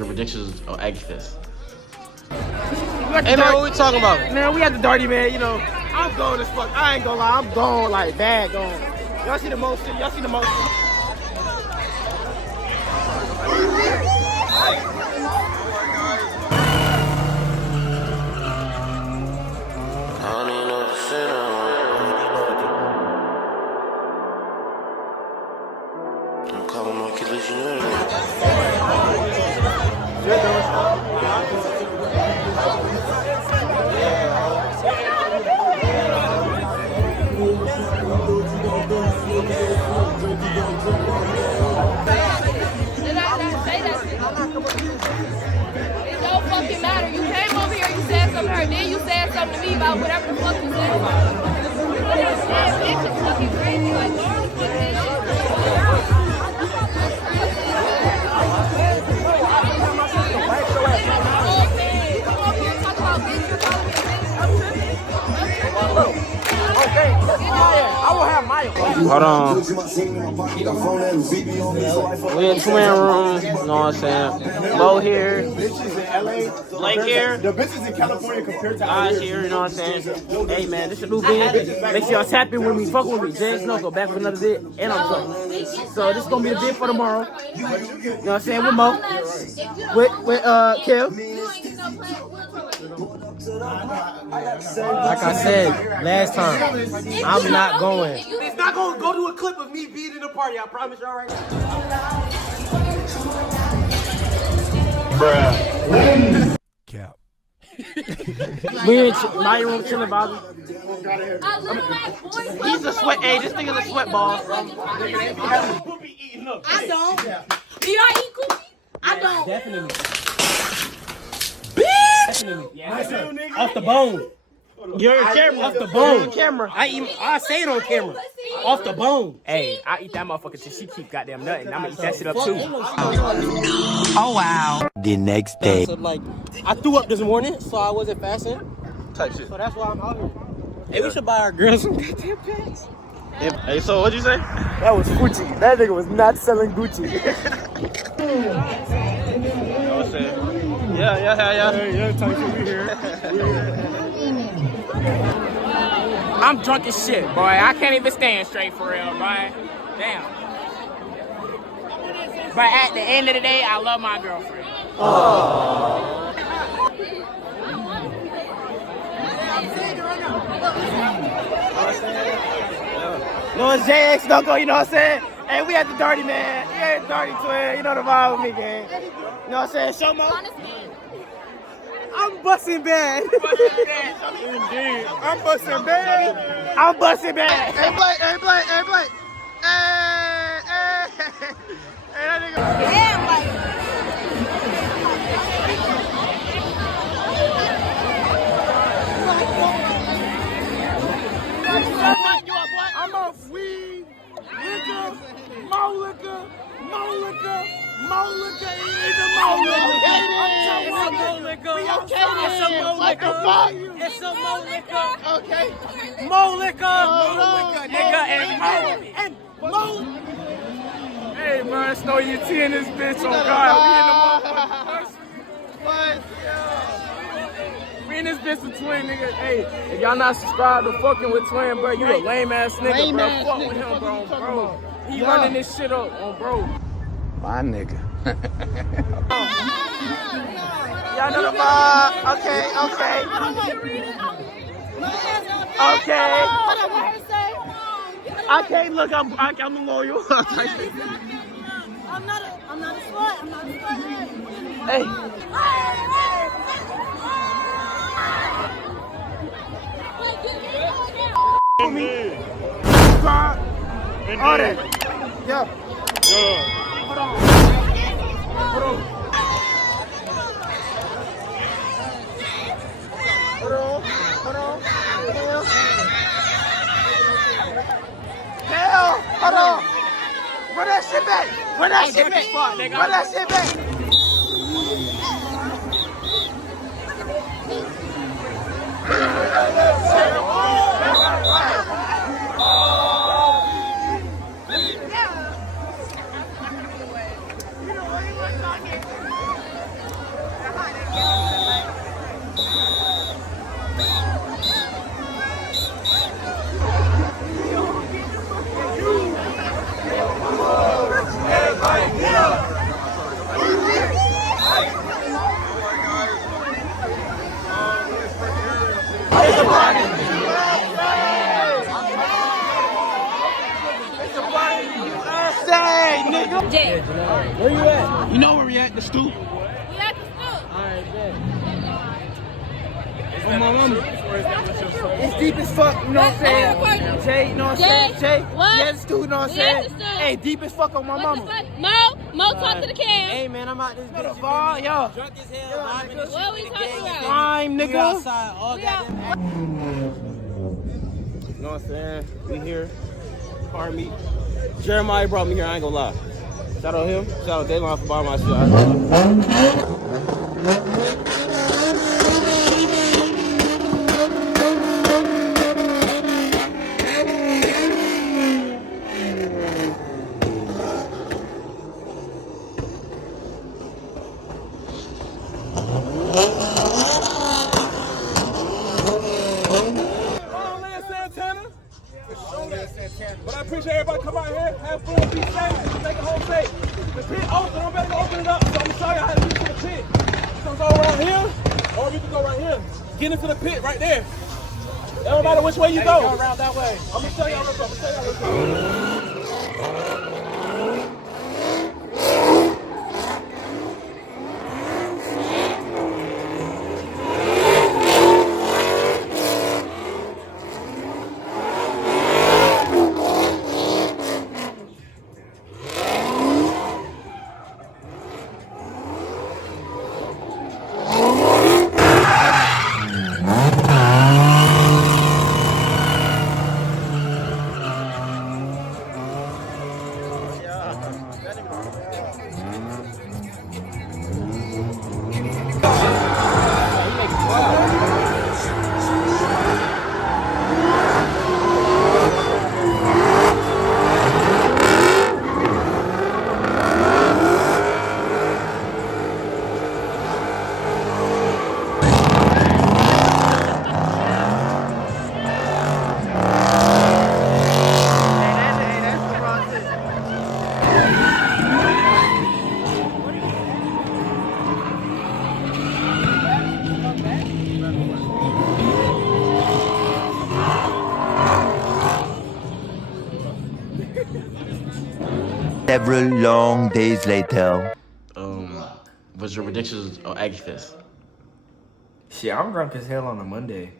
The ridiculous Aggie fest. Hey man, what we talking about? Man, we at the dirty man, you know. I'm going as fuck. I ain't gonna lie, I'm going like bad going. Y'all see the motion? Y'all see the motion? It don't fucking matter. You came over here, you said something to her, then you said something to me about whatever the fuck you said. Bitch is fucking crazy. Like, why the fuck this Okay, I will have my Hold on. We in twin room, you know what I'm saying? Mo here. bitches in LA. Blake here. The bitches in California compared to Guys here, you know what I'm saying? Hey man, this is a new vid. Make sure y'all tap in with me, fuck with me. Jay Snow go back for another vid, and I'm drunk. So this is gonna be the vid for tomorrow. You know what I'm saying? With Mo. With Kev. Like I said last time, I'm not going. It's not gonna go to a clip of me being in the party, I promise y'all right now. Bruh. Cap. We in my room chilling, Bobby. He's a sweat. Hey, this nigga's a sweat ball. I don't. Do y'all eat cookie? I don't. Definitely. Yeah, off the bone. You're on camera. Off the bone. On camera. I say it on camera. Off the bone. Hey, I eat that motherfucker till she keep goddamn nutting. I'm gonna eat that shit up too. Oh wow. The next day. So like, I threw up this morning, so I wasn't fasting. Type shit. So that's why I'm out here. Hey, we should buy our girls some goddamn pants. Hey, so what'd you say? That was Gucci. That nigga was not selling Gucci. You know what I'm saying? Yeah, type shit, we here. I'm drunk as shit, boy. I can't even stand straight for real, boy. Damn. But at the end of the day, I love my girlfriend. Oh. No, it's JX don't go, you know what I'm saying? Hey, we at the dirty man. We at the dirty twin. You know the vibe with me, gang. You know what I'm saying? Show mo. I'm busting bad. Indeed. I'm busting bad. I'm busting bad. Hey, Blake. Hey, Blake. Hey, Blake. Hey, hey. Hey, that nigga. Damn, like. I'm off weed, liquor, more liquor, more liquor, more liquor, even more liquor. It's a more liquor. We okay It's a then. more What the liquor. fuck? It's a more liquor. Okay. More liquor. Nigga, and more. Hey, man, it's no UT in this bitch. Oh, God. We in the motherfucking What? We in this bitch with Twin, nigga. Hey, if y'all not subscribed to fucking with Twin, bro, you a lame ass nigga, bro. Fuck with him, bro. He running this shit up on bro. My nigga. Y'all know the vibe. Okay. Okay. I can't look. I'm loyal. I'm not a slut. Hey. All that. Yeah. Hold on. Hell. Hold on. Run that shit back. Run that shit back. Jay. Where you at? You know where we at, the stoop. We at the school. Alright, bet. Oh, my mama. It's deep as fuck, you know what I'm saying? Jay, you know what I'm saying? Jay, What? yeah, the stoop, you know what I'm saying? Yes, the stoop. Hey, deep as fuck on my mama. Mo, talk to the cam. Hey man, I'm out this bitch. Fall, yo. Drunk as hell, vibing this What we shit with the talking gang. about? Time, We nigga. outside, all goddamn. You know what I'm saying? We here. Army. Jeremiah brought me here, I ain't gonna lie. Shout out him. Shout out Daylon for buying my shit. I ain't gonna lie. But I appreciate everybody come out here, have fun, be safe, make it home safe. The pit open, I'm better open it up. So I'm gonna show you how to get to the pit. You can go around here, or you can go right here. Get into the pit right there. It don't matter which way you go. Go around that way. I'm gonna show y'all real quick. Several long days later. What's your predictions on Aggie Fest? Shit, I'm drunk as hell on a Monday.